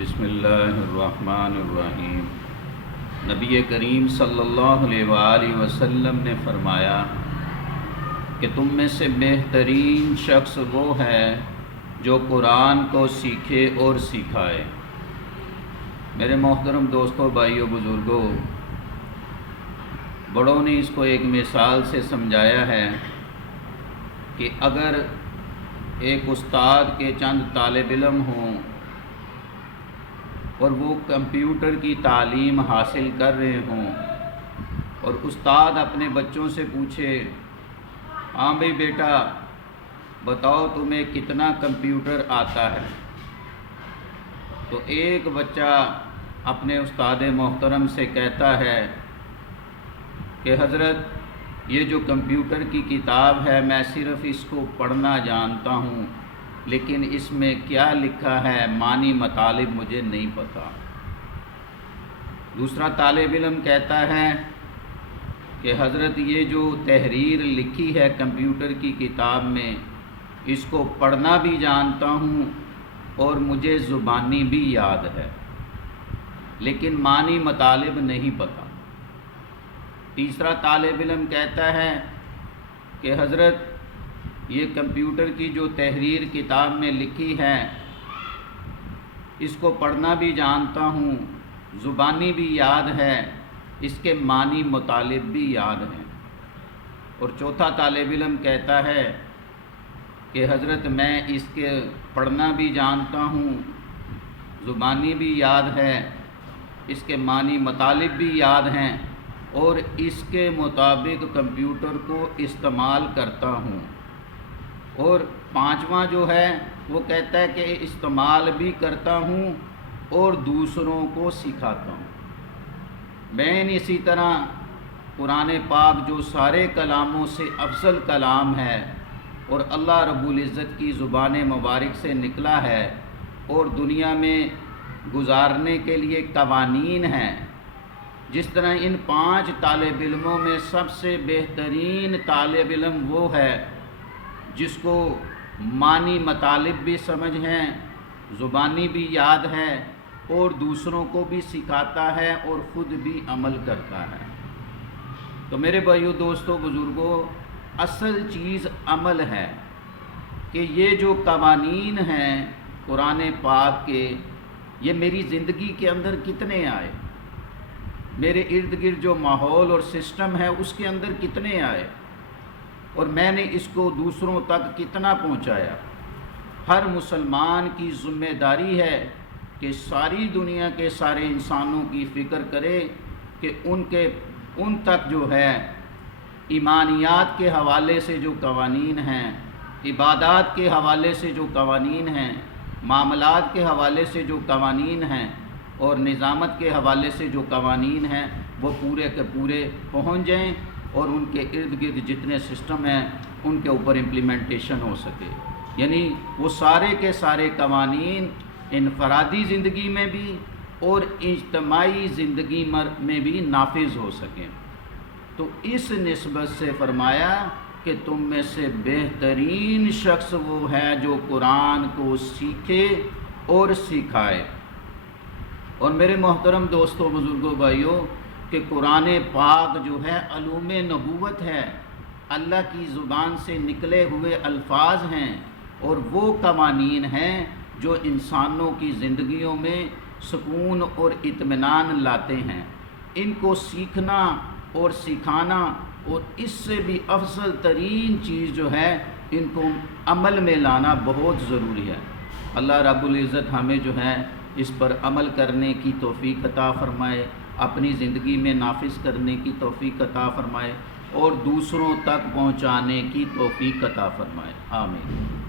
بسم اللہ الرحمن الرحیم۔ نبی کریم صلی اللہ علیہ وآلہ وسلم نے فرمایا کہ تم میں سے بہترین شخص وہ ہے جو قرآن کو سیکھے اور سکھائے۔ میرے محترم دوستوں، بھائیوں، بزرگوں، بڑوں نے اس کو ایک مثال سے سمجھایا ہے کہ اگر ایک استاد کے چند طالب علم ہوں اور وہ کمپیوٹر کی تعلیم حاصل کر رہے ہوں اور استاد اپنے بچوں سے پوچھے، ہاں بھائی بیٹا بتاؤ تمہیں کتنا کمپیوٹر آتا ہے، تو ایک بچہ اپنے استاد محترم سے کہتا ہے کہ حضرت یہ جو کمپیوٹر کی کتاب ہے میں صرف اس کو پڑھنا جانتا ہوں، لیکن اس میں کیا لکھا ہے معنی مطالب مجھے نہیں پتہ۔ دوسرا طالب علم کہتا ہے کہ حضرت یہ جو تحریر لکھی ہے کمپیوٹر کی کتاب میں اس کو پڑھنا بھی جانتا ہوں اور مجھے زبانی بھی یاد ہے، لیکن معنی مطالب نہیں پتہ۔ تیسرا طالب علم کہتا ہے کہ حضرت یہ کمپیوٹر کی جو تحریر کتاب میں لکھی ہے اس کو پڑھنا بھی جانتا ہوں، زبانی بھی یاد ہے، اس کے معنی مطالب بھی یاد ہیں۔ اور چوتھا طالب علم کہتا ہے کہ حضرت میں اس کے پڑھنا بھی جانتا ہوں، زبانی بھی یاد ہے، اس کے معنی مطالب بھی یاد ہیں اور اس کے مطابق کمپیوٹر کو استعمال کرتا ہوں۔ اور پانچواں جو ہے وہ کہتا ہے کہ استعمال بھی کرتا ہوں اور دوسروں کو سکھاتا ہوں۔ بین اسی طرح قرآن پاک جو سارے کلاموں سے افضل کلام ہے اور اللہ رب العزت کی زبان مبارک سے نکلا ہے اور دنیا میں گزارنے کے لیے قوانین ہیں، جس طرح ان 5 طالب علموں میں سب سے بہترین طالب علم وہ ہے جس کو معنی مطالب بھی سمجھ ہیں، زبانی بھی یاد ہے اور دوسروں کو بھی سکھاتا ہے اور خود بھی عمل کرتا ہے۔ تو میرے بھائیوں، دوستوں، بزرگوں، اصل چیز عمل ہے کہ یہ جو قوانین ہیں قرآن پاک کے یہ میری زندگی کے اندر کتنے آئے، میرے ارد گرد جو ماحول اور سسٹم ہے اس کے اندر کتنے آئے اور میں نے اس کو دوسروں تک کتنا پہنچایا۔ ہر مسلمان کی ذمہ داری ہے کہ ساری دنیا کے سارے انسانوں کی فکر کرے کہ ان تک جو ہے ایمانیات کے حوالے سے جو قوانین ہیں، عبادات کے حوالے سے جو قوانین ہیں، معاملات کے حوالے سے جو قوانین ہیں اور نظامت کے حوالے سے جو قوانین ہیں وہ پورے کے پورے پہنچ جائیں اور ان کے ارد گرد جتنے سسٹم ہیں ان کے اوپر امپلیمنٹیشن ہو سکے، یعنی وہ سارے کے سارے قوانین انفرادی زندگی میں بھی اور اجتماعی زندگی میں بھی نافذ ہو سکیں۔ تو اس نسبت سے فرمایا کہ تم میں سے بہترین شخص وہ ہے جو قرآن کو سیکھے اور سکھائے۔ اور میرے محترم دوستوں، بزرگوں، بھائیوں، کہ قرآن پاک جو ہے علوم نبوت ہے، اللہ کی زبان سے نکلے ہوئے الفاظ ہیں اور وہ قوانین ہیں جو انسانوں کی زندگیوں میں سکون اور اطمینان لاتے ہیں۔ ان کو سیکھنا اور سکھانا اور اس سے بھی افضل ترین چیز جو ہے ان کو عمل میں لانا بہت ضروری ہے۔ اللہ رب العزت ہمیں جو ہے اس پر عمل کرنے کی توفیق عطا فرمائے، اپنی زندگی میں نافذ کرنے کی توفیق عطا فرمائے اور دوسروں تک پہنچانے کی توفیق عطا فرمائے، آمین۔